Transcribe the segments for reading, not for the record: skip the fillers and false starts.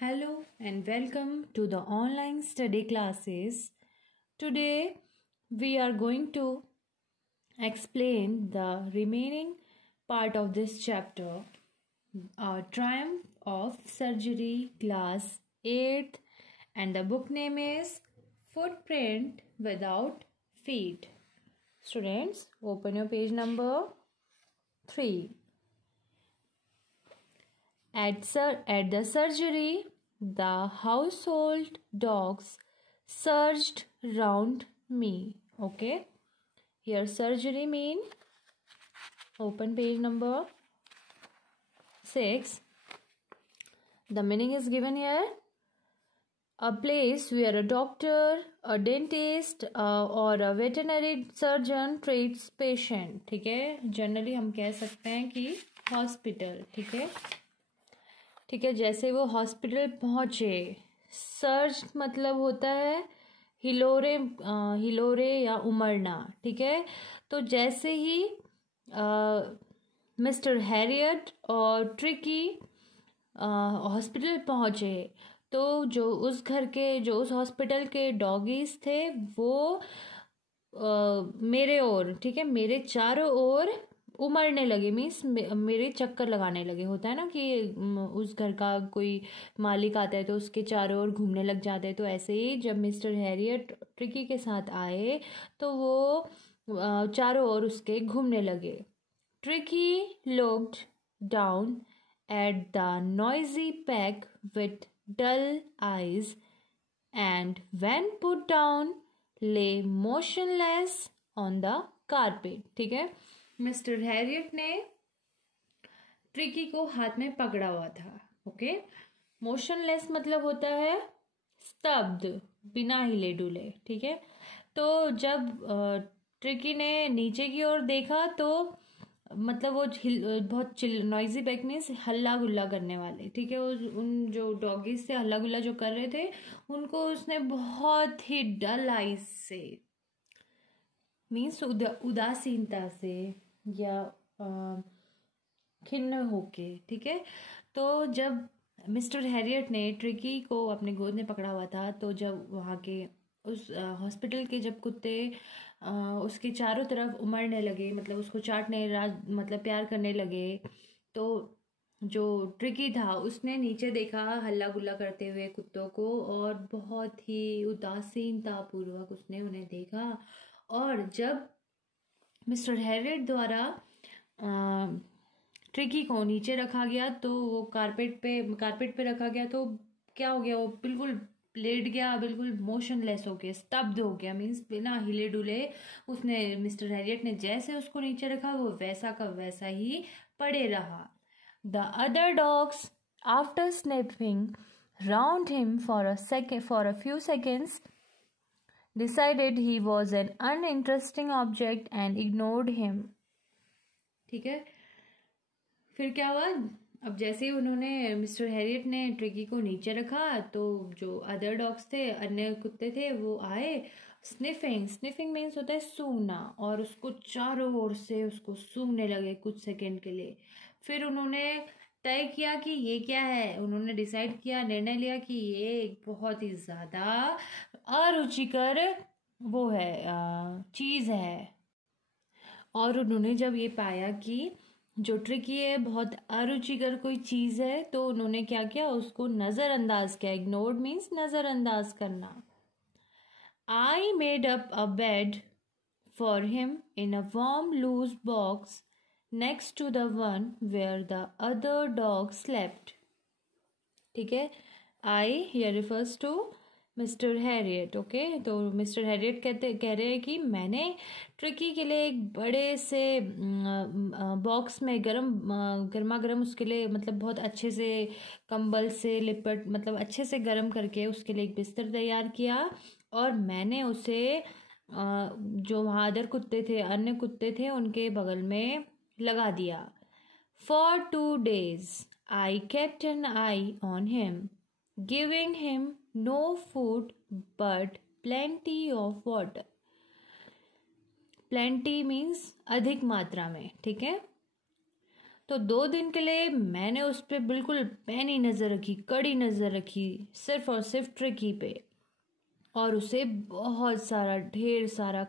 Hello and welcome to the online study classes. Today we are going to explain the remaining part of this chapter, Triumph of Surgery, class 8th, and the book name is Footprint Without Feet. Students, open your page number 3. At the surgery, the household dogs surged round me. Okay. Here surgery mean, open page number 6. The meaning is given here. A place where a doctor, a dentist or a veterinary surgeon treats patient. ठीक है. Generally हम कह सकते हैं कि hospital. ठीक है. ठीक है, जैसे वो हॉस्पिटल पहुँचे, सर्ज मतलब होता है हिलोरे या उमड़ना. ठीक है, तो जैसे ही मिस्टर हैरियट और ट्रिकी हॉस्पिटल पहुँचे तो जो उस हॉस्पिटल के डॉगीज थे वो मेरे ओर, ठीक है, मेरे चारों ओर उमड़ने लगे. मीन्स मेरे चक्कर लगाने लगे. होता है ना कि उस घर का कोई मालिक आता है तो उसके चारों ओर घूमने लग जाते हैं. तो ऐसे ही जब मिस्टर हैरियट ट्रिकी के साथ आए तो वो चारों ओर उसके घूमने लगे. Tricki looked down at the noisy pack with dull eyes and when put down lay motionless on the carpet. ठीक है, मिस्टर हैरियट ने ट्रिकी को हाथ में पकड़ा हुआ था. ओके, मोशनलेस मतलब होता है स्तब्ध, बिना हिले डुले. ठीक है, तो जब ट्रिकी ने नीचे की ओर देखा तो मतलब वो बहुत नॉइजी बैक मीन्स हल्ला गुल्ला करने वाले. ठीक है, उन जो डॉगीज से हल्ला गुल्ला जो कर रहे थे उनको उसने बहुत ही डल आइज से मीन्स उदासीनता से या खिन्न होके. ठीक है, तो जब मिस्टर हैरियट ने ट्रिकी को अपने गोद में पकड़ा हुआ था तो जब वहाँ के उस हॉस्पिटल के जब कुत्ते उसके चारों तरफ उमड़ने लगे, मतलब उसको चाटने मतलब प्यार करने लगे, तो जो ट्रिकी था उसने नीचे देखा हल्ला गुल्ला करते हुए कुत्तों को और बहुत ही उदासीनता पूर्वक उसने उन्हें देखा. और जब मिस्टर हैरियट द्वारा ट्रिकी को नीचे रखा गया तो वो कारपेट पे रखा गया तो क्या हो गया, वो बिल्कुल लेट गया, बिल्कुल मोशनलेस हो गया, स्तब्ध हो गया. मीन्स बिना हिले डुले उसने मिस्टर हैरियट ने जैसे उसको नीचे रखा वो वैसा का वैसा ही पड़े रहा. The other dogs after sniffing round him for a few seconds decided he was an uninteresting object and ignored him. ठीक है, फिर क्या हुआ, अब जैसे ही उन्होंने मिस्टर हैरियट ने ट्रिकी को नीचे रखा तो जो अदर डॉग्स थे, अन्य कुत्ते थे, वो आए. स्निफिंग मीन्स होता है सूंघना, और उसको चारों ओर से उसको सूंघने लगे कुछ सेकेंड के लिए. फिर उन्होंने तय किया कि ये क्या है. उन्होंने डिसाइड किया, निर्णय लिया कि ये एक बहुत ही ज़्यादा अरुचिकर वो है चीज़ है. और उन्होंने जब ये पाया कि जो ट्रिकी है बहुत अरुचिकर कोई चीज़ है तो उन्होंने क्या किया, उसको नज़रअंदाज किया. इग्नोर्ड मीन्स नज़रअंदाज करना. I made up a bed for him in a warm loose box next to the one where the other dog slept. ठीक है, I here refers to mister Harriet. Okay, तो मिस्टर हैरियट कह रहे हैं कि मैंने ट्रिकी के लिए एक बड़े से बॉक्स में गर्मा गर्म उसके लिए मतलब बहुत अच्छे से कंबल से लिपट मतलब अच्छे से गर्म करके उसके लिए एक बिस्तर तैयार किया और मैंने उसे जो वहाँ अदर कुत्ते थे, अन्य कुत्ते थे, उनके बगल में लगा दिया. For 2 days I kept an eye on him, giving him no food but plenty of water. Plenty means अधिक मात्रा में. ठीक है, तो 2 दिन के लिए मैंने उस पर बिल्कुल पैनी नज़र रखी, कड़ी नज़र रखी, सिर्फ और सिर्फ ट्रिकी पे, और उसे बहुत सारा ढेर सारा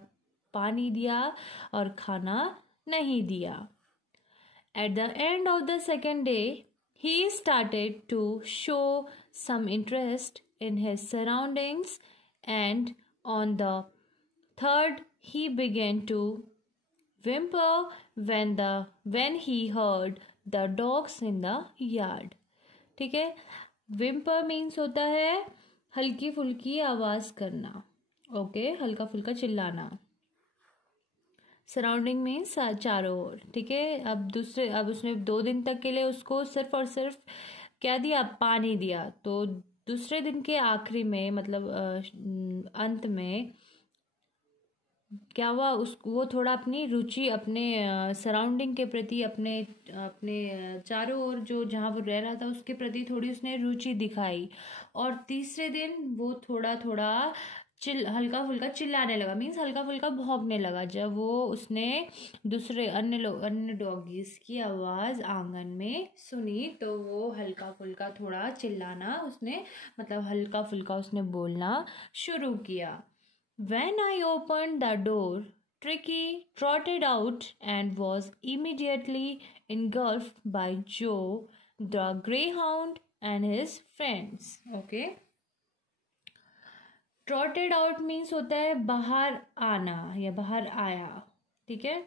पानी दिया और खाना नहीं दिया। At the end of the second day, he started to show some interest in his surroundings, and on the third, he began to whimper when he heard the dogs in the yard. ठीक है, whimper means होता है हल्की फुल्की आवाज़ करना, okay, हल्का फुल्का चिल्लाना। सराउंडिंग मीन्स चारों ओर, ठीक है। अब उसने 2 दिन तक के लिए उसको सिर्फ और सिर्फ क्या दिया, पानी दिया। तो दूसरे दिन के आखिरी में, मतलब अंत में क्या हुआ, वो थोड़ा अपनी रुचि अपने सराउंडिंग के प्रति, अपने अपने चारों ओर जो जहाँ वो रह रहा था उसके प्रति थोड़ी उसने रुचि दिखाई। और तीसरे दिन वो थोड़ा थोड़ा हल्का फुल्का चिल्लाने लगा, मीन्स हल्का फुल्का भौंकने लगा। जब वो उसने दूसरे अन्य डॉगीज की आवाज़ आंगन में सुनी तो वो हल्का फुल्का थोड़ा चिल्लाना उसने, मतलब हल्का फुल्का उसने बोलना शुरू किया। When I opened the door, Tricky trotted out and was immediately engulfed by Joe, the greyhound, and his friends. Okay. Trotted out means होता है बाहर आना या बाहर आया, ठीक है।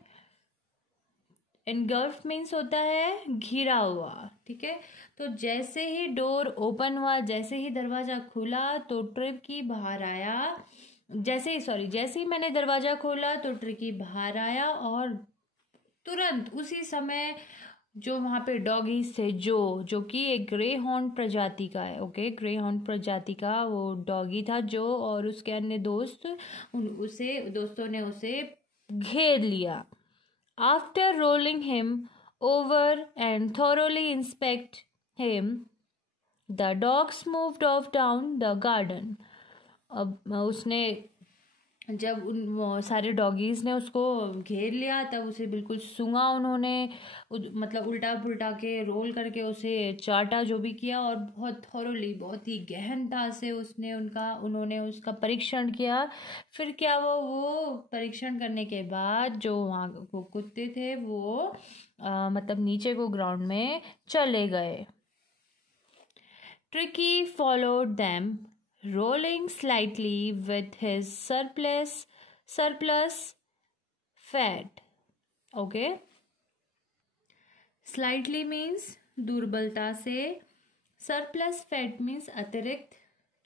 engulfed means होता है घिरा हुआ, ठीक है। तो जैसे ही डोर ओपन हुआ, जैसे ही दरवाज़ा खुला तो ट्रिकी बाहर आया। जैसे ही मैंने दरवाज़ा खोला तो ट्रिकी बाहर आया, और तुरंत उसी समय जो वहाँ पे डॉगीज थे, जो कि एक ग्रे हॉर्न प्रजाति का है, ओके, ग्रे हॉर्न प्रजाति का वो डॉगी था जो, और उसके अन्य दोस्तों ने उसे घेर लिया। After rolling him over and thoroughly inspect him, the dogs moved of down the garden. अब उसने, जब उन सारे डॉगीज़ ने उसको घेर लिया तब उसे बिल्कुल सूंघा उन्होंने, मतलब उल्टा पुल्टा के रोल करके उसे चाटा, जो भी किया, और बहुत थॉरोली, बहुत ही गहनता से उन्होंने उसका परीक्षण किया। फिर क्या वो परीक्षण करने के बाद जो वहाँ वो कुत्ते थे वो मतलब नीचे को ग्राउंड में चले गए। Tricky followed them, rolling slightly with his surplus fat. Okay. Slightly means दुर्बलता से, surplus fat means अतिरिक्त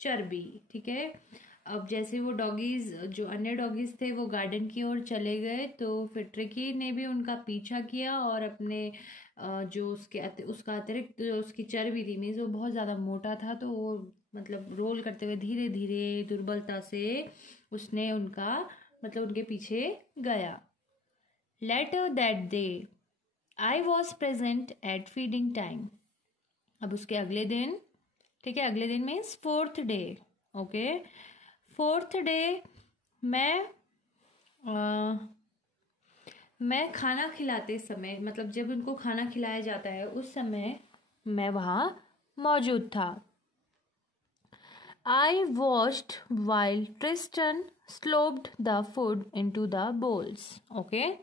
चर्बी, ठीक है। अब जैसे वो डॉगीज, जो अन्य डॉगीज थे, वो गार्डन की ओर चले गए तो फिर ट्रिकी ने भी उनका पीछा किया और अपने जो उसका अतिरिक्त जो उसकी चर्बी थी, मीन्स वो बहुत ज़्यादा मोटा था, तो वो मतलब रोल करते हुए धीरे धीरे दुर्बलता से उसने उनके पीछे गया। Later that day I was present at feeding time. अब उसके अगले दिन, ठीक है, अगले दिन means 4th day, okay. 4th day मैं खाना खिलाते समय, मतलब जब उनको खाना खिलाया जाता है उस समय मैं वहाँ मौजूद था। I watched while Tristan slopped the food into the bowls. Okay.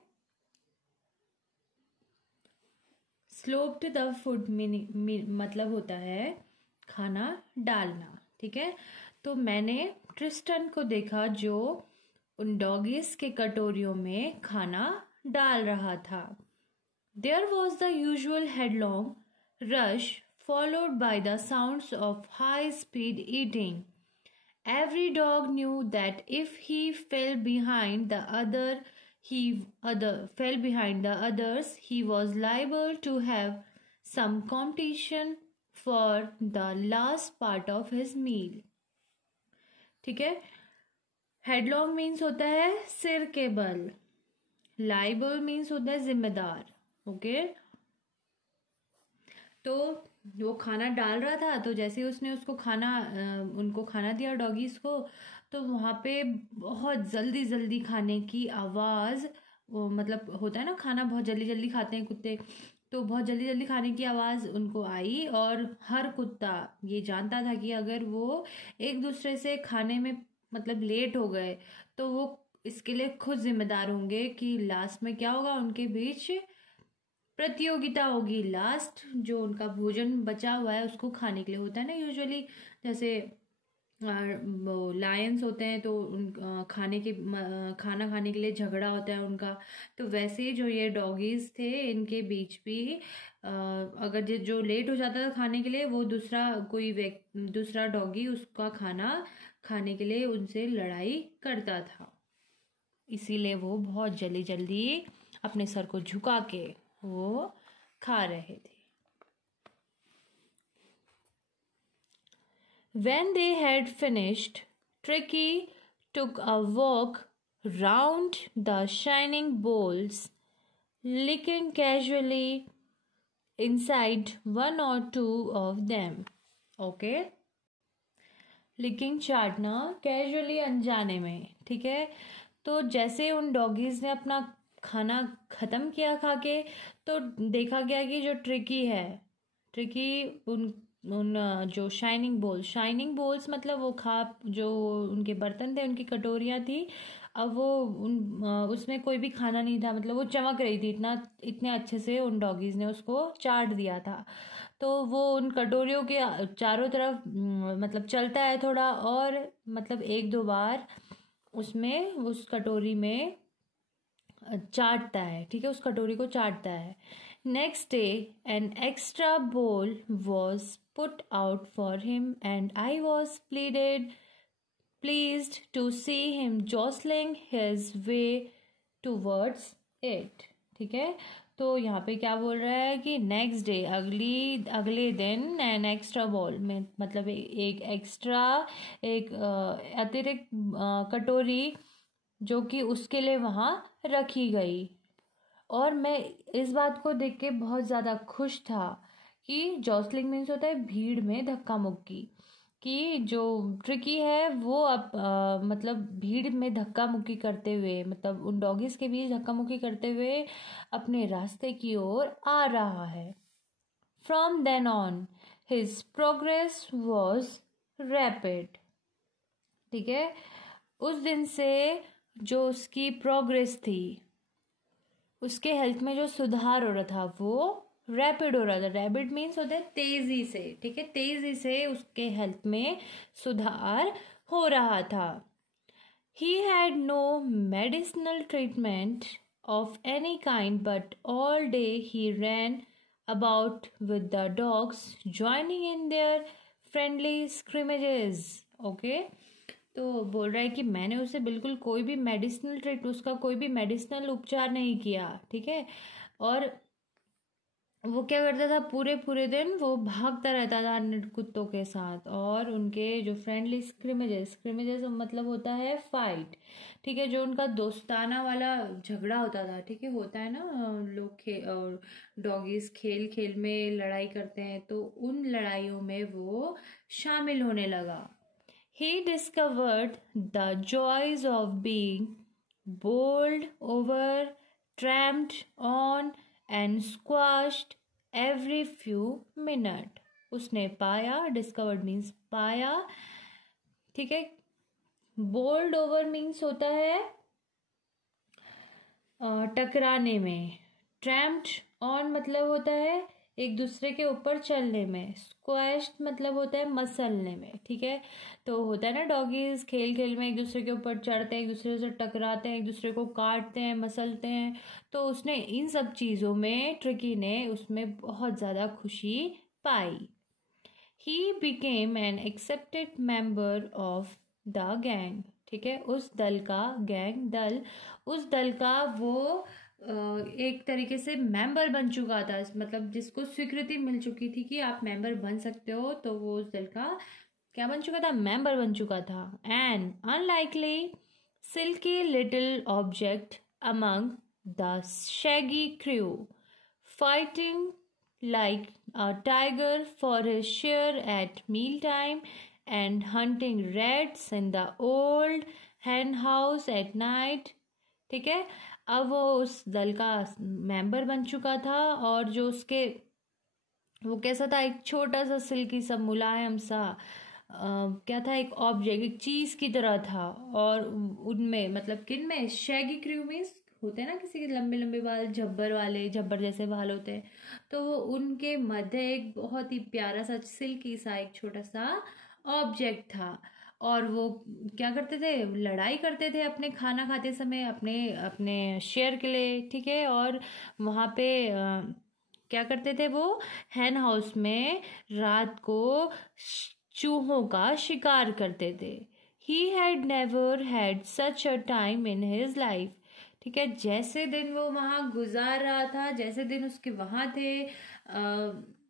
Slopped the food मतलब होता है खाना डालना, ठीक है। तो मैंने ट्रिस्टन को देखा जो उन डॉगीज के कटोरियों में खाना डाल रहा था। There was the usual headlong rush followed by the sounds of high-speed eating. Every dog knew that if he fell behind the others, he was liable to have some competition for the last part of his meal. ठीक है। हेडलॉन्ग means होता है सिर के बल, liable means होता है जिम्मेदार, ओके। तो वो खाना डाल रहा था, तो जैसे उसने उनको खाना दिया डॉगीज को, तो वहाँ पे बहुत जल्दी जल्दी खाने की आवाज़, मतलब होता है ना, खाना बहुत जल्दी जल्दी खाते हैं कुत्ते, तो बहुत जल्दी जल्दी खाने की आवाज़ उनको आई, और हर कुत्ता ये जानता था कि अगर वो एक दूसरे से खाने में मतलब लेट हो गए तो वो इसके लिए खुद जिम्मेदार होंगे कि लास्ट में क्या होगा, उनके बीच प्रतियोगिता होगी। लास्ट जो उनका भोजन बचा हुआ है उसको खाने के लिए होता है ना यूजुअली, जैसे वो लायंस होते हैं तो उन खाना खाने के लिए झगड़ा होता है उनका। तो वैसे ही जो ये डॉगीज थे इनके बीच भी अगर जो लेट हो जाता था खाने के लिए, वो दूसरा डॉगी उसका खाना खाने के लिए उनसे लड़ाई करता था। इसीलिए वो बहुत जल्दी जल्दी अपने सर को झुका के वो खा रहे थे। When they had finished, Tricky took a walk round the shining bowls, licking casually inside one or two of them. Okay? licking चाटना कैजुअली अनजाने में, ठीक है। तो जैसे उन डॉगीज ने अपना खाना खत्म किया खा के, तो देखा गया कि जो ट्रिकी उन उन जो शाइनिंग बोल्स मतलब वो जो उनके बर्तन थे, उनकी कटोरियाँ थी, अब वो उसमें कोई भी खाना नहीं था, मतलब वो चमक रही थी, इतने अच्छे से उन डॉगीज ने उसको चाट दिया था। तो वो उन कटोरियों के चारों तरफ मतलब चलता है थोड़ा, और मतलब एक दो बार उसमें उस कटोरी में चाटता है, ठीक है, उस कटोरी को चाटता है। नेक्स्ट डे एन एक्स्ट्रा बोल was put out for him and I was pleased to see him jostling his way towards it, ठीक है। तो यहाँ पे क्या बोल रहा है कि नेक्स्ट डे अगले दिन एन एक्स्ट्रा बॉल में मतलब एक एक्स्ट्रा एक अतिरिक्त कटोरी जो कि उसके लिए वहाँ रखी गई। और मैं इस बात को देख के बहुत ज़्यादा खुश था कि जॉसलिंग मीन्स होता है भीड़ में धक्का मुक्की, कि जो ट्रिकी है वो अब मतलब भीड़ में धक्का मुक्की करते हुए, मतलब उन डॉगीज के बीच धक्का मुक्की करते हुए अपने रास्ते की ओर आ रहा है। From then on his progress was rapid, ठीक है। उस दिन से जो उसकी प्रोग्रेस थी, उसके हेल्थ में जो सुधार हो रहा था वो रैपिड हो रहा था। रैपिड मीन्स होता है तेजी से, ठीक है, तेजी से उसके हेल्थ में सुधार हो रहा था। He had no medicinal treatment of any kind but all day he ran about with the dogs joining in their friendly scrimmages. Okay, तो बोल रहा है कि मैंने उसे बिल्कुल उसका कोई भी मेडिसिनल उपचार नहीं किया, ठीक है। और वो क्या करता था, पूरे दिन वो भागता रहता था अन्य कुत्तों के साथ, और उनके जो फ्रेंडली स्क्रिमेजेस मतलब होता है फाइट, ठीक है, जो उनका दोस्ताना वाला झगड़ा होता था, ठीक है, होता है ना, लोग डॉगीज खेल में लड़ाई करते हैं, तो उन लड़ाइयों में वो शामिल होने लगा। He discovered the joys of being bowled over, tramped on and squashed every few minutes. उसने पाया, discovered means पाया, ठीक है। bowled over means होता है टकराने में। tramped on मतलब होता है एक दूसरे के ऊपर चलने में। स्क्वैश्ड मतलब होता है मसलने में, ठीक है। तो होता है ना, डॉगीज खेल में एक दूसरे के ऊपर चढ़ते हैं, एक दूसरे से टकराते हैं, एक दूसरे को काटते हैं, मसलते हैं। तो उसने इन सब चीज़ों में, ट्रिकी ने उसमें बहुत ज़्यादा खुशी पाई। He became an accepted member of the gang, ठीक है, उस दल का वो एक तरीके से मेंबर बन चुका था, मतलब जिसको स्वीकृति मिल चुकी थी कि आप मेंबर बन सकते हो, तो वो उस दल का क्या बन चुका था, मेंबर बन चुका था। An unlikely silky little object among the shaggy crew, fighting like a tiger for his share at mealtime and hunting rats in the old hen house at night, ठीक है। अब वो उस दल का मेंबर बन चुका था, और जो उसके वो कैसा था, एक छोटा सा सिल्की सा मुलायम सा क्या था, एक ऑब्जेक्ट, एक चीज की तरह था। और उनमें मतलब किन में, शैगी क्रू में होते हैं ना, किसी के लंबे लंबे बाल, झब्बर वाले, झब्बर जैसे बाल होते हैं, तो वो उनके मध्य एक बहुत ही प्यारा सा सिल्की सा एक छोटा सा ऑब्जेक्ट था। और वो क्या करते थे, लड़ाई करते थे अपने खाना खाते समय, अपने अपने शेयर के लिए, ठीक है। और वहाँ पे क्या करते थे वो, हेन हाउस में रात को चूहों का शिकार करते थे। He had never had such a time in his life, ठीक है। जैसे दिन वो वहाँ गुजार रहा था, जैसे दिन उसके वहाँ थे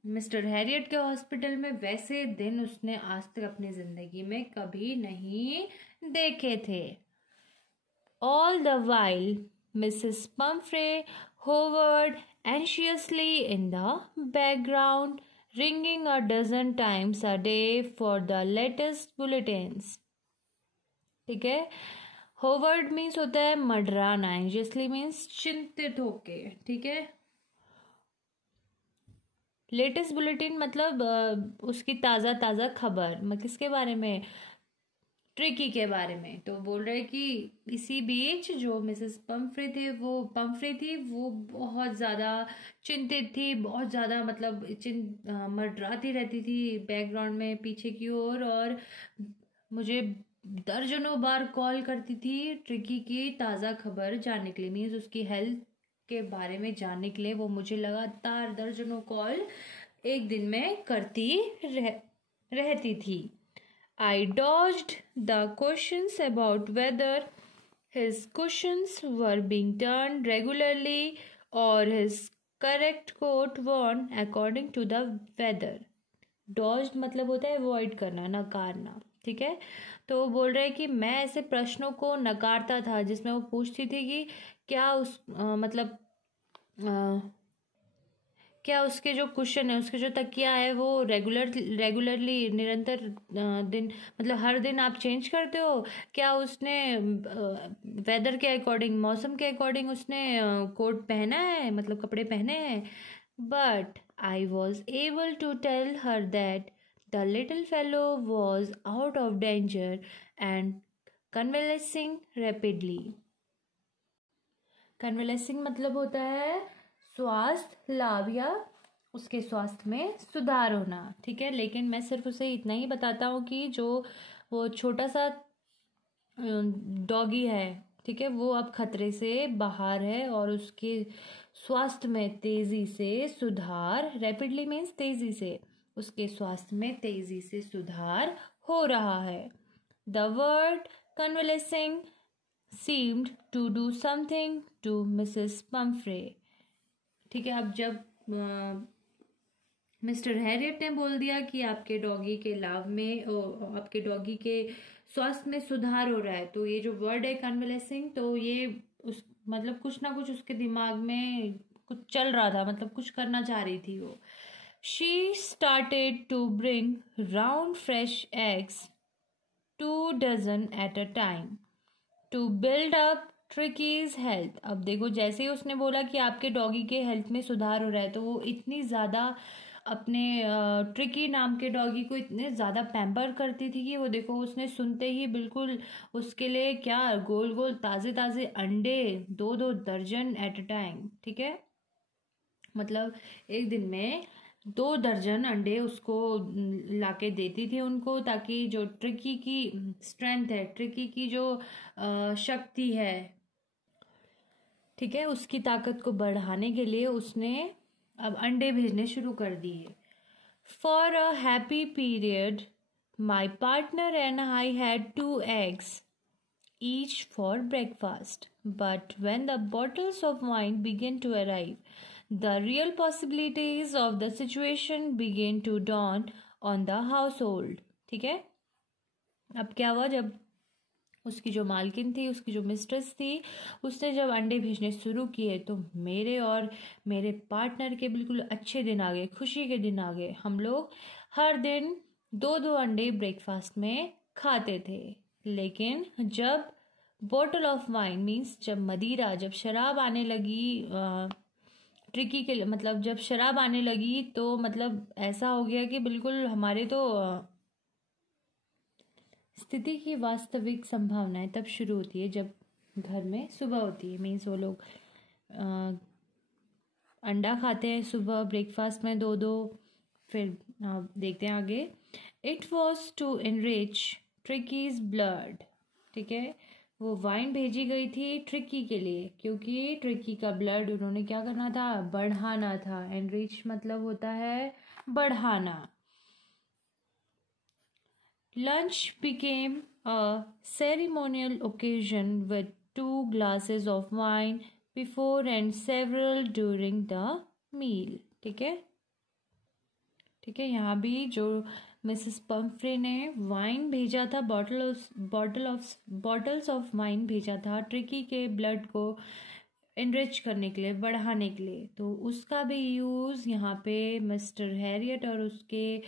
मिस्टर हैरियट के हॉस्पिटल में, वैसे दिन उसने आज तक अपनी जिंदगी में कभी नहीं देखे थे। All the while, Mrs. Pumphrey hovered anxiously in the background, ringing a dozen times a day for the latest bulletins. ठीक है। होवर्ड मीन्स होता है मडराना, एंजियसली मीन्स चिंतित होके, ठीक है। लेटेस्ट बुलेटिन मतलब उसकी ताज़ा ताज़ा खबर, किसके बारे में, ट्रिकी के बारे में। तो बोल रहे कि इसी बीच जो मिसेस पंफ्रे थी वो बहुत ज़्यादा चिंतित थी, बहुत ज़्यादा मतलब मंडराती रहती थी बैकग्राउंड में पीछे की ओर, और मुझे दर्जनों बार कॉल करती थी ट्रिकी की ताज़ा खबर जानने के लिए, मीन्स उसकी हेल्थ के बारे में जानने के लिए वो मुझे लगातार दर्जनों कॉल एक दिन में करती रहती थी। I dodged the questions about whether his cushions were being turned regularly or his correct coat worn according to the weather. Dodged मतलब होता है अवॉइड करना, नकारना, ठीक है। तो वो बोल रहे हैं कि मैं ऐसे प्रश्नों को नकारता था जिसमें वो पूछती थी कि क्या क्या उसके जो कुशन है, उसके जो तकिया है वो रेगुलरली निरंतर दिन मतलब हर दिन आप चेंज करते हो, क्या उसने वेदर के अकॉर्डिंग, मौसम के अकॉर्डिंग उसने कोट पहना है, मतलब कपड़े पहने हैं। But I was able to tell her that the little fellow was out of danger and convalescing rapidly. Convalescing मतलब होता है स्वास्थ्य लाभ या उसके स्वास्थ्य में सुधार होना, ठीक है। लेकिन मैं सिर्फ उसे इतना ही बताता हूँ कि जो वो छोटा सा डॉगी है, ठीक है, वो अब खतरे से बाहर है और उसके स्वास्थ्य में तेजी से सुधार, रैपिडली मीन्स तेजी से, उसके स्वास्थ्य में तेजी से सुधार हो रहा है। The word convalescing seemed to do something to Mrs. Pumphrey, ठीक है। अब जब मिस्टर हैरियट ने बोल दिया कि आपके डॉगी के लाभ में आपके डॉगी के स्वास्थ्य में सुधार हो रहा है, तो ये जो वर्ड है कन्वलेसिंग, तो ये उस मतलब कुछ ना कुछ उसके दिमाग में कुछ चल रहा था, मतलब कुछ करना चाह रही थी वो। She started to bring round fresh eggs 2 dozen at a time to build up Tricki's health. अब देखो, जैसे ही उसने बोला कि आपके डॉगी के हेल्थ में सुधार हो रहा है, तो वो इतनी ज़्यादा अपने ट्रिकी नाम के डॉगी को इतने ज़्यादा पैम्पर करती थी कि वो देखो, उसने सुनते ही बिल्कुल उसके लिए क्या गोल गोल ताज़े ताज़े अंडे 2-2 दर्जन एट अ टाइम, ठीक है। मतलब एक दिन में 2 दर्जन अंडे उसको लाके देती थी उनको, ताकि जो ट्रिकी की स्ट्रेंथ है, ट्रिकी की जो शक्ति है, ठीक है, उसकी ताकत को बढ़ाने के लिए उसने अब अंडे भेजने शुरू कर दिए। For a happy period my partner and I had 2 eggs each for breakfast, but when the bottles of wine began to arrive, the real possibilities of the situation began to dawn on the household, ठीक है। अब क्या हुआ, जब उसकी जो मालकिन थी, उसकी जो मिस्ट्रेस थी, उसने जब अंडे भेजने शुरू किए, तो मेरे और मेरे पार्टनर के बिल्कुल अच्छे दिन आ गए, खुशी के दिन आ गए। हम लोग हर दिन 2-2 अंडे ब्रेकफास्ट में खाते थे। लेकिन जब बॉटल ऑफ वाइन मीन्स जब मदिरा, जब शराब आने लगी ट्रिकी के लिए, मतलब जब शराब आने लगी तो मतलब ऐसा हो गया कि बिल्कुल हमारे तो स्थिति की वास्तविक संभावनाएं तब शुरू होती है जब घर में सुबह होती है। मीन्स वो लोग अंडा खाते हैं सुबह ब्रेकफास्ट में दो दो। फिर देखते हैं आगे। It was to enrich Tricki's blood. ठीक है, वो वाइन भेजी गई थी ट्रिकी के लिए क्योंकि ट्रिकी का ब्लड उन्होंने क्या करना था, बढ़ाना था। एनरिच मतलब होता है बढ़ाना। Lunch became a ceremonial occasion with 2 glasses of wine before and several during the meal। ठीक है, ठीक है। यहाँ भी जो मिसेस पंफ्रे ने वाइन भेजा था, बॉटल्स ऑफ वाइन भेजा था ट्रिकी के ब्लड को एनरिच करने के लिए, बढ़ाने के लिए, तो उसका भी यूज़ यहाँ पे मिस्टर हैरियट और उसके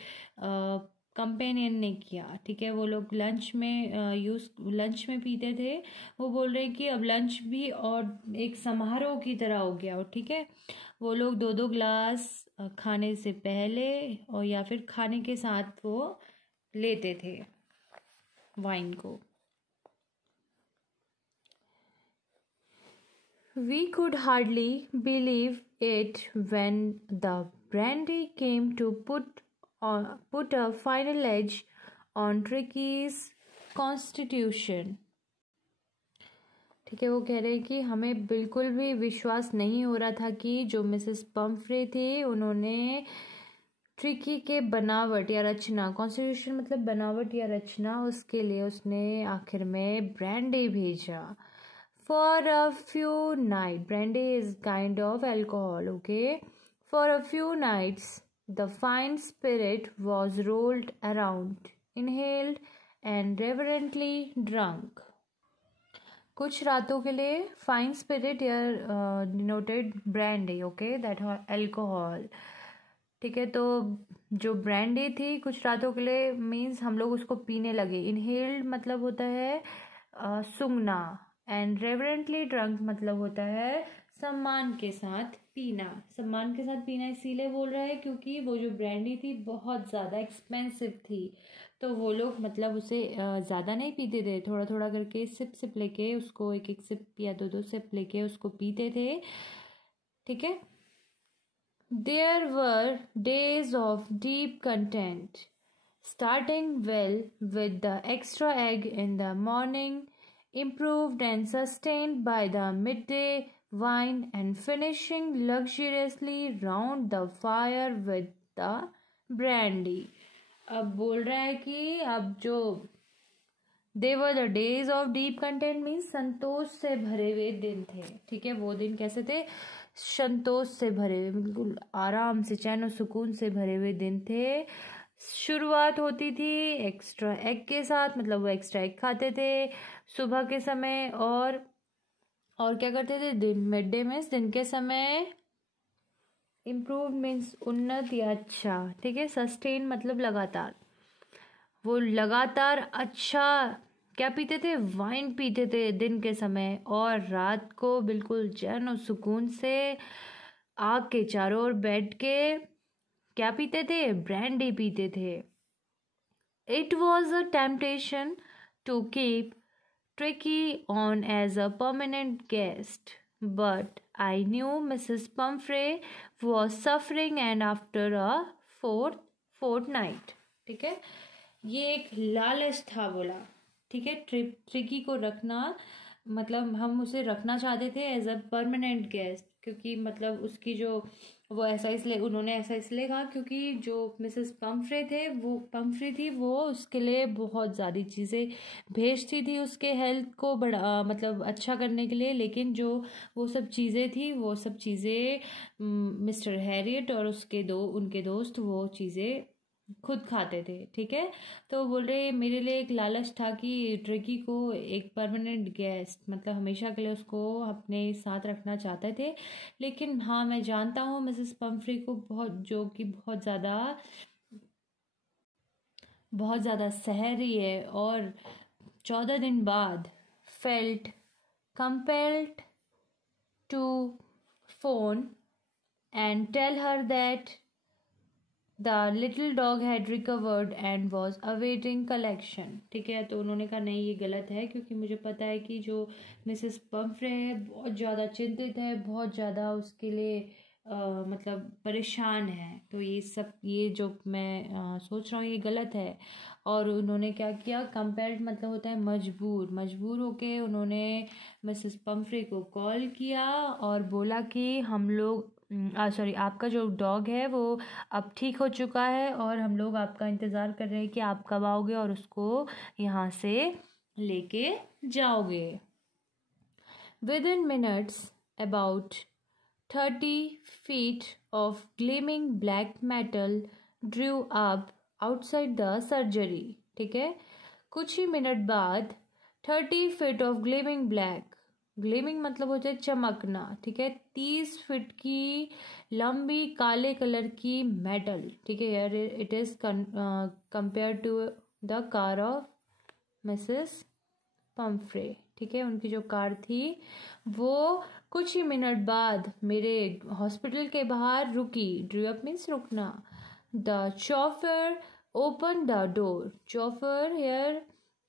कंपेनियन ने किया। ठीक है, वो लोग लंच में पीते थे। वो बोल रहे हैं कि अब लंच भी और एक समारोह की तरह हो गया। ठीक है, वो लोग 2-2 ग्लास खाने से पहले और या फिर खाने के साथ वो लेते थे वाइन को। We could hardly believe it when the brandy came to put a final edge on Tricky's constitution। ठीक है, वो कह रहे हैं कि हमें बिल्कुल भी विश्वास नहीं हो रहा था कि जो मिसेस पंफ्रे थी उन्होंने ट्रिकी के बनावट या रचना, कॉन्स्टिट्यूशन मतलब बनावट या रचना, उसके लिए उसने आखिर में ब्रांडी भेजा। For a few nights, brandy is kind of alcohol, okay? For a few nights, the fine spirit was rolled around, inhaled and reverently drunk। कुछ रातों के लिए फाइन स्पिरिट या denoted brandy, okay, that alcohol. ठीक है, तो जो brandy थी कुछ रातों के लिए मीन्स हम लोग उसको पीने लगे। इनहेल्ड मतलब होता है सूंघना, एंड रेवरेंटली ड्रंक मतलब होता है सम्मान के साथ पीना। सम्मान के साथ पीना इसीलिए बोल रहा है क्योंकि वो जो ब्रांडी थी बहुत ज़्यादा एक्सपेंसिव थी, तो वो लोग मतलब उसे ज़्यादा नहीं पीते थे, थोड़ा थोड़ा करके सिप सिप लेके उसको, एक एक सिप या दो दो सिप लेके उसको पीते थे। ठीक है, there were days of deep content, starting well with the extra egg in the morning, improved and sustained by the midday wine, and finishing luxuriously round the fire with the brandy। अब बोल रहा है कि अब जो they were the days of deep content means संतोष से भरे हुए दिन थे। ठीक है, वो दिन कैसे थे, संतोष से भरे हुए, बिल्कुल आराम से, चैन और सुकून से भरे हुए दिन थे। शुरुआत होती थी एक्स्ट्रा एग के साथ, मतलब वो एक्स्ट्रा एग खाते थे सुबह के समय, और क्या करते थे, दिन मिड डे मीन्स दिन के समय, इम्प्रूव मीन्स उन्नत या अच्छा। ठीक है, सस्टेन मतलब लगातार, वो लगातार अच्छा क्या पीते थे, वाइन पीते थे दिन के समय, और रात को बिल्कुल चैन और सुकून से आग के चारों ओर बैठ के क्या पीते थे, ब्रांडी पीते थे। It was a temptation to keep Tricki on as a permanent guest, but I knew Mrs Pumphrey was suffering and after a fortnight. ठीक है, ये एक लालच था बोला। ठीक है, ट्रिकी को रखना, मतलब हम उसे रखना चाहते थे एज अ परमानेंट गेस्ट, क्योंकि मतलब उसकी जो वो ऐसा इसलिए उन्होंने ऐसा इसलिए कहा क्योंकि जो मिसेस पंफ्रे थी वो उसके लिए बहुत ज़्यादा चीज़ें भेजती थी उसके हेल्थ को बड़ा मतलब अच्छा करने के लिए, लेकिन जो वो सब चीज़ें थी वो सब चीज़ें मिस्टर हैरियट और उनके दोस्त वो चीज़ें खुद खाते थे। ठीक है, तो बोल रहे मेरे लिए एक लालच था कि ट्रिकी को एक परमानेंट गेस्ट, मतलब हमेशा के लिए उसको अपने साथ रखना चाहते थे, लेकिन हाँ मैं जानता हूँ मिसेस पंफ्रे को जो कि बहुत ज़्यादा सह रही है, और 14 दिन बाद felt compelled to phone and tell her that the little dog had recovered and was awaiting collection. ठीक है, तो उन्होंने कहा नहीं, ये गलत है, क्योंकि मुझे पता है कि जो मिसेस पम्फ्रे है बहुत ज़्यादा चिंतित है, बहुत ज़्यादा उसके लिए मतलब परेशान है। तो ये जो मैं सोच रहा हूँ ये गलत है। और उन्होंने क्या किया, कंपेल्ड मतलब होता है मजबूर होके उन्होंने मिसेस पम्फ्रे को कॉल किया और बोला कि हम लोग सॉरी, आपका जो डॉग है वो अब ठीक हो चुका है और हम लोग आपका इंतज़ार कर रहे हैं कि आप कब आओगे और उसको यहाँ से लेके जाओगे। Within minutes, about 30 feet of gleaming black metal drew up outside the surgery. ठीक है, कुछ ही मिनट बाद 30 feet of gleaming black, gleaming मतलब होता है चमकना। ठीक है, 30 फीट की लंबी काले कलर की मेटल। ठीक है यार, it is compare to the car of Mrs Pumphrey. ठीक है, उनकी जो कार थी वो कुछ ही मिनट बाद मेरे हॉस्पिटल के बाहर रुकी। ड्रू अप मीन्स रुकना। The chauffeur opened the door. Chauffeur here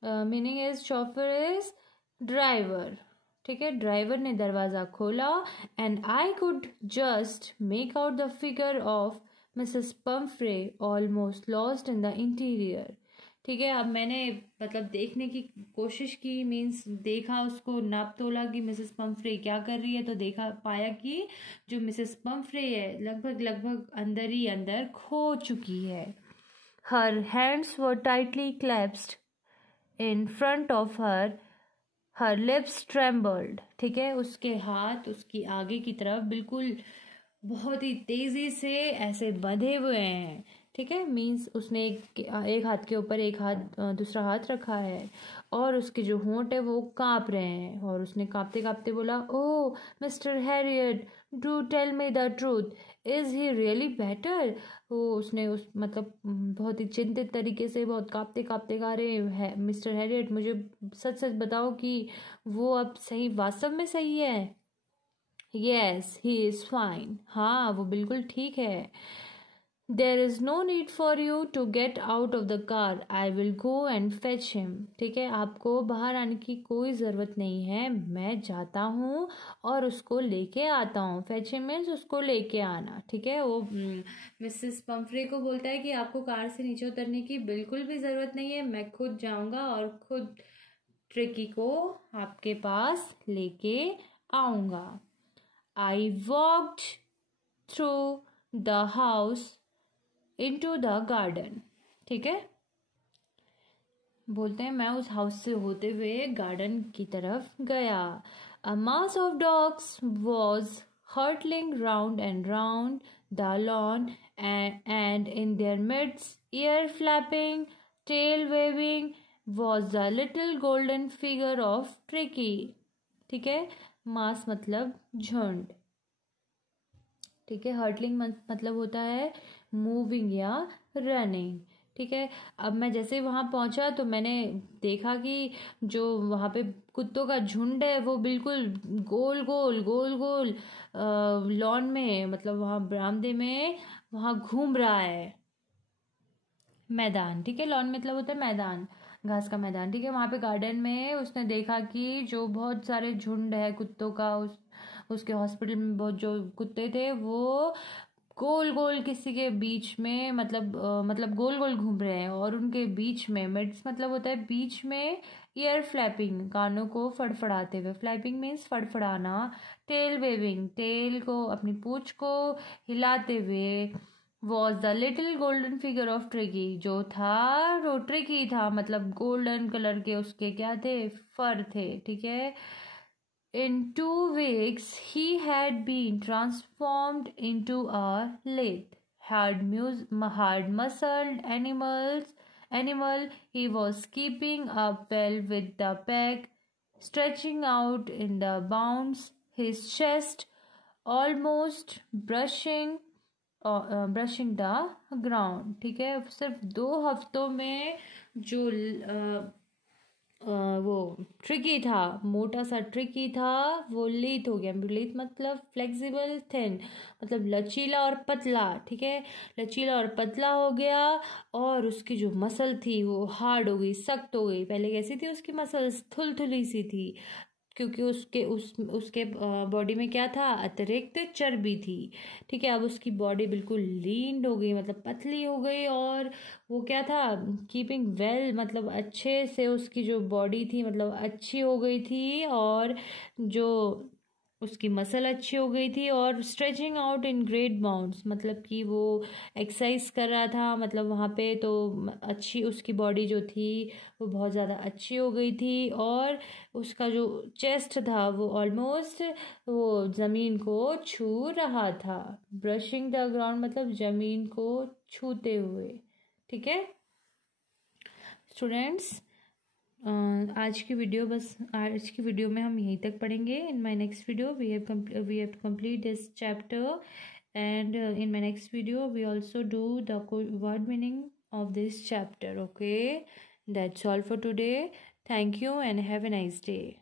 meaning is, chauffeur is driver. ठीक है, ड्राइवर ने दरवाज़ा खोला and I could just make out the figure of Mrs Pumphrey almost lost in the interior. ठीक है, अब मैंने मतलब देखने की कोशिश की, मीन्स देखा, उसको नाप तोला कि मिसेस पम्फ्रे क्या कर रही है, तो देखा पाया कि जो मिसेस पम्फ्रे है लगभग अंदर ही अंदर खो चुकी है। Her hands were tightly clasped in front of her lips trembled. ठीक है, उसके हाथ उसकी आगे की तरफ बिल्कुल बहुत ही तेजी से ऐसे बंधे हुए हैं। ठीक है, मीन्स उसने एक हाथ के ऊपर एक हाथ दूसरा हाथ रखा है और उसके जो होंठ है वो कांप रहे हैं। और उसने कांपते कांपते बोला, oh Mr Herriot, do tell me the truth, is he really better. वो उसने उस मतलब बहुत ही चिंतित तरीके से बहुत कांपते कांपते कहा, रहे है मिस्टर हैरियट, मुझे सच सच बताओ कि वो अब सही, वास्तव में सही है। Yes he is fine. हाँ, वो बिल्कुल ठीक है। There is no need for you to get out of the car, I will go and fetch him. ठीक है, आपको बाहर आने की कोई ज़रूरत नहीं है, मैं जाता हूँ और उसको लेके आता हूँ। फेच हिम मीन्स उसको लेके आना। ठीक है, वो मिसेस पम्फ्रे को बोलता है कि आपको कार से नीचे उतरने की बिल्कुल भी ज़रूरत नहीं है, मैं खुद जाऊँगा और खुद ट्रिकी को आपके पास लेके आऊँगा। I walked through the house into the garden. ठीक है, बोलते हैं मैं उस हाउस से होते हुए गार्डन की तरफ गया। A mass of dogs was hurtling round and round the lawn and in their midst, ear flapping, tail waving, was the little golden figure of Tricky. ठीक है, मास मतलब झुंड। ठीक है, हर्टलिंग मतलब होता है मूविंग या रनिंग। ठीक है, अब मैं जैसे वहाँ पहुँचा तो मैंने देखा कि जो वहाँ पे कुत्तों का झुंड है वो बिल्कुल गोल गोल लॉन में, मतलब वहाँ बरामदे में वहाँ घूम रहा है। मैदान। ठीक है, लॉन मतलब होता है मैदान, घास का मैदान। ठीक है, वहाँ पे गार्डन में उसने देखा कि जो बहुत सारे झुंड है कुत्तों का, उसके हॉस्पिटल में बहुत जो कुत्ते थे वो गोल गोल किसी के बीच में मतलब गोल गोल घूम रहे हैं। और उनके बीच में, मिड्स मतलब होता है बीच में, ईयर फ्लैपिंग कानों को फड़फड़ाते हुए, फ्लैपिंग मीन्स फड़फड़ाना, टेल वेविंग टेल को अपनी पूंछ को हिलाते हुए, was the little golden figure of Tricky, जो था वो ट्रिकी था, मतलब गोल्डन कलर के उसके क्या थे, फर थे। ठीक है, in 2 weeks he had been transformed into a lithe, hard muscled animal. He was keeping up well with the pack, stretching out in the bounds, his chest almost brushing the ground. ठीक है, सिर्फ 2 हफ्तों में जो वो tricky था, मोटा सा ट्रिकी था, वो लीथ हो गया। लीथ मतलब फ्लेक्सिबल, थिन मतलब लचीला और पतला, ठीक है, लचीला और पतला हो गया। और उसकी जो मसल थी वो हार्ड हो गई, सख्त हो गई। पहले कैसी थी उसकी मसल्स, थुलथुली सी थी, क्योंकि उसके बॉडी में क्या था, अतिरिक्त चर्बी थी। ठीक है, अब उसकी बॉडी बिल्कुल लीन हो गई, मतलब पतली हो गई। और वो क्या था, कीपिंग वेल, मतलब अच्छे से उसकी जो बॉडी थी मतलब अच्छी हो गई थी। और जो उसकी मसल अच्छी हो गई थी, और stretching out in great bounds, मतलब कि वो एक्सरसाइज कर रहा था, मतलब वहाँ पे तो अच्छी उसकी बॉडी जो थी वो बहुत ज़्यादा अच्छी हो गई थी। और उसका जो चेस्ट था वो ऑलमोस्ट वो ज़मीन को छू रहा था। ब्रशिंग द ग्राउंड मतलब ज़मीन को छूते हुए। ठीक है स्टूडेंट्स, आज की वीडियो बस, आज की वीडियो में हम यहीं तक पढ़ेंगे। In my next video we have to complete this chapter, and in my next video we also do the word meaning of this chapter. Okay, that's all for today. Thank you and have a nice day.